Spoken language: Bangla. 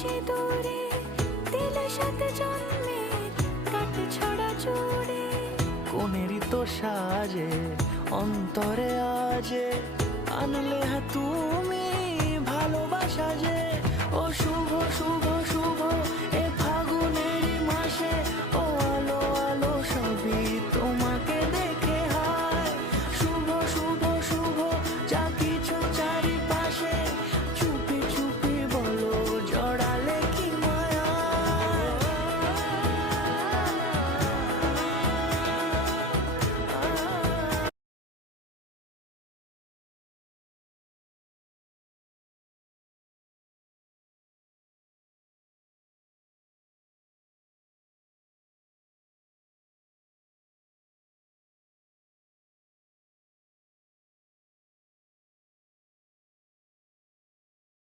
সিঁদুরে দিলে সাথে জন্মের কাট ছড়া জুড়ে। কোনেরই তো সাজে অন্তরে আজে আনলে তুমি ভালোবাসা যে। ও শুভ শুভ শুভ